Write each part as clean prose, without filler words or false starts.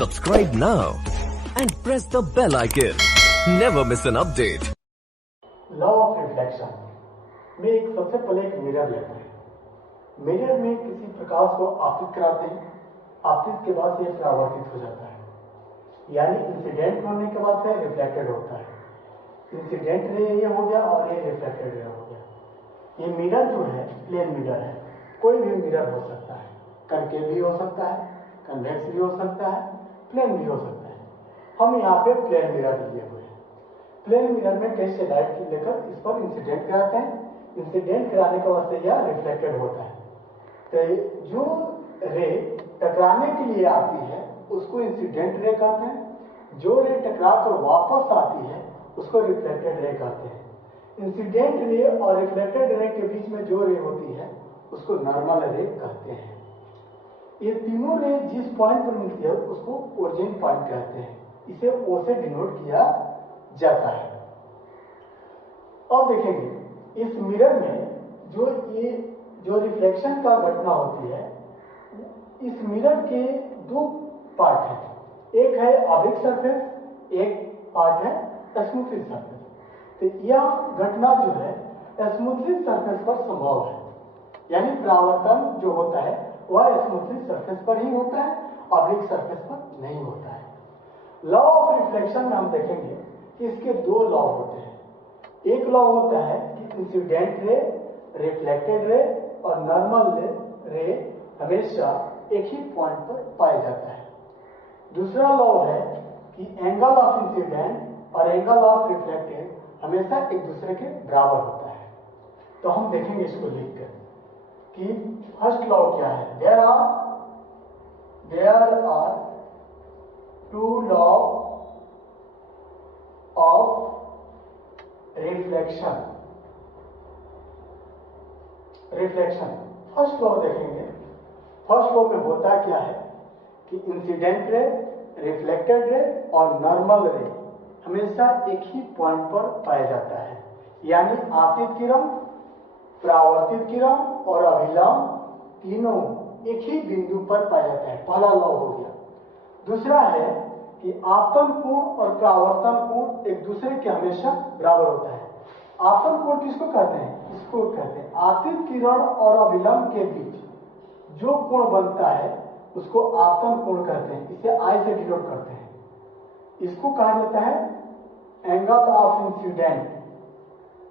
Subscribe now and press the bell icon. Never miss an update. Law of reflection में सबसे पहले एक mirror लेते हैं। मिरर में किसी प्रकाश को आपतित कराते हैं। आपतित के बाद से परावर्तित हो जाता है, यानी इंसिडेंट होने के बाद से रिफ्लेक्टेड होता है। इंसिडेंट रे ये हो गया और ये रिफ्लेक्टेड रे हो गया। ये मिरर जो है प्लेन मिरर है। कोई भी मिरर हो सकता है, कनकेव भी हो सकता है, कन्वेक्स भी हो सकता है, प्लेन भी हो सकता है। हम यहाँ पे प्लेन मिरर लिए हुए हैं। प्लेन मिरर में कैसे लाइट लेकर इस पर इंसिडेंट कराते हैं। इंसिडेंट कराने के बाद से यह रिफ्लेक्टेड होता है। तो जो रे टकराने के लिए आती है उसको इंसिडेंट रे कहते हैं। जो रे टकरा कर वापस आती है उसको रिफ्लेक्टेड रे कहते हैं। इंसिडेंट रे और रिफ्लेक्टेड रे के बीच में जो रे होती है उसको नॉर्मल रे कहते हैं। ये तीनों रे जिस पॉइंट पर मिलती है उसको ओरिजिन पॉइंट कहते हैं। इसे ओ से डिनोट किया जाता है। अब देखेंगे इस मिरर में जो रिफ्लेक्शन का घटना होती है, इस मिरर के दो पार्ट हैं। एक है ऑब्लिक सरफेस, एक पार्ट है स्मूथली सरफेस। तो यह घटना जो है स्मूथली सरफेस पर संभव है, यानी परावर्तन जो होता है वह स्मूथली सरफेस पर ही होता है, ऑब्लिक सरफेस पर नहीं होता है। लॉ ऑफ रिफ्लेक्शन में हम देखेंगे कि इसके दो लॉ होते हैं। एक लॉ होता है कि इंसिडेंट रे, रिफ्लेक्टेड रे और नॉर्मल रे हमेशा एक ही पॉइंट पर पाया जाता है। दूसरा लॉ है कि एंगल ऑफ इंसिडेंट और एंगल ऑफ रिफ्लेक्टेड हमेशा एक दूसरे के बराबर होता है। तो हम देखेंगे इसको लिखकर कि फर्स्ट लॉ क्या है। There are two law of reflection. First law देखेंगे। फर्स्ट लॉ में होता क्या है कि इंसिडेंट रे, रिफ्लेक्टेड रे और नॉर्मल रे हमेशा एक ही पॉइंट पर पाया जाता है, यानी आपतित किरण, परावर्तित किरण और अभिलंब तीनों एक ही बिंदु पर पाया जाता है। पहला लॉ हो गया। दूसरा है कि आपतन कोण और परावर्तन कोण एक दूसरे के हमेशा बराबर होता है। आपतन कोण किसको कहते हैं? इसको कहते हैं आपतित किरण और अभिलंब के बीच जो कोण बनता है उसको आपतन कोण कहते हैं। इसे आई से डिनोट करते हैं। इसको कहा जाता है angle of incident.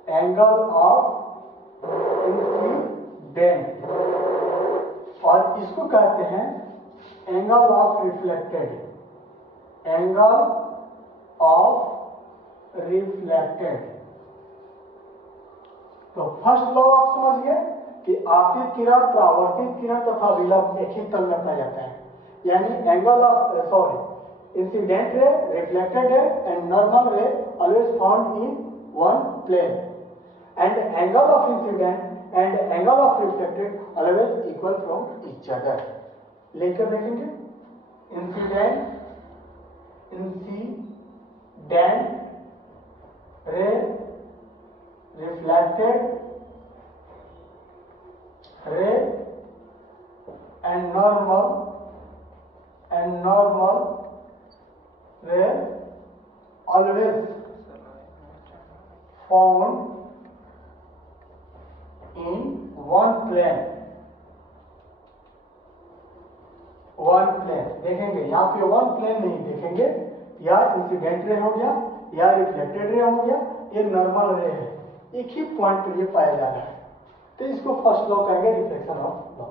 Angle of incident. और इसको कहते हैं angle of reflected. Angle of reflected. तो फर्स्ट लॉ आप समझ गए कि आपतित किरण, परावर्तित किरण तथा विलंब एक ही तल में पाया जाता है, यानी angle of incident ray, reflected ray and normal ray always found in one plane, and angle of incident and angle of reflected always equal from each other. लेकर देखेंगे incident ray, reflected ray and normal ray always found in one plane. देखेंगे यहाँ पे one plane नहीं देखेंगे, या incident ray हो गया या रिफ्लेक्टेड रे हो गया, ये नॉर्मल रे है, एक ही पॉइंट पर ये पाया जा रहा है। तो इसको फर्स्ट लॉ कहेंगे, रिफ्लेक्शन ऑफ लॉ।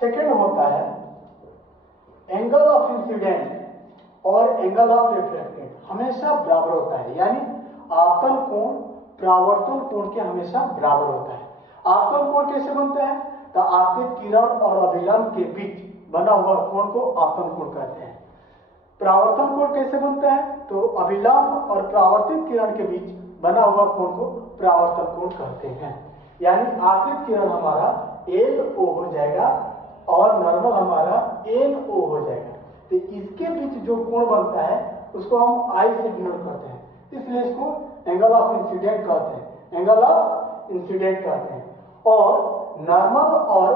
सेकेंड होता है एंगल ऑफ इंसिडेंट और एंगल ऑफ रिफ्लेक्टेड हमेशा बराबर होता है, यानी आपतन कोण परावर्तन कोण के हमेशा बराबर होता है। आपतन कोण कैसे बनता है? तो आपतित किरण और अभिलंब के बीच बना हुआ कोण को आपतन कोण कहते हैं। परावर्तन कोण कैसे बनता है? तो अभिलंब और परावर्तित किरण के बीच बना हुआ कोण को परावर्तन कोण कहते हैं, यानी आपतित किरण हमारा LO हो जाएगा और नॉर्मल हमारा NO हो जाएगा। तो इसके बीच जो कोण बनता है उसको हम I से डिनोट करते हैं, इसलिए इसको एंगल ऑफ इंसिडेंट कहते हैं। एंगल ऑफ इंसिडेंट कहते हैं। और नॉर्मल और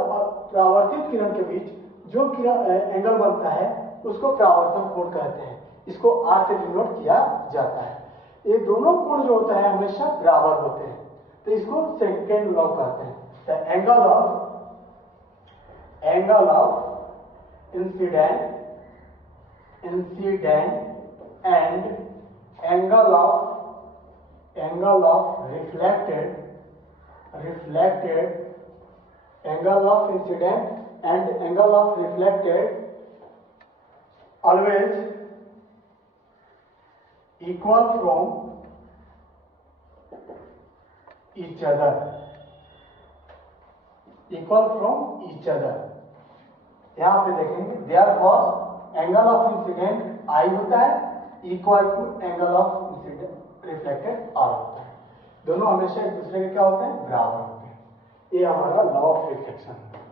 परावर्तित किरण के बीच जो एंगल बनता है उसको परावर्तन कोण कहते हैं। इसको R से डिनोट किया जाता है। ये दोनों कोण जो होता है हमेशा बराबर होते हैं, तो इसको सेकेंड लॉ कहते हैं। The angle of incident and angle of reflected angle of incident and angle of reflected always equal from each other यहां पे देखेंगे therefore angle of incident I होता है equal to angle of incident reflected R होता है। दोनों हमेशा एक दूसरे के क्या होते हैं, बराबर होते हैं। ये हमारा लॉ ऑफ रिफ्लेक्शन है।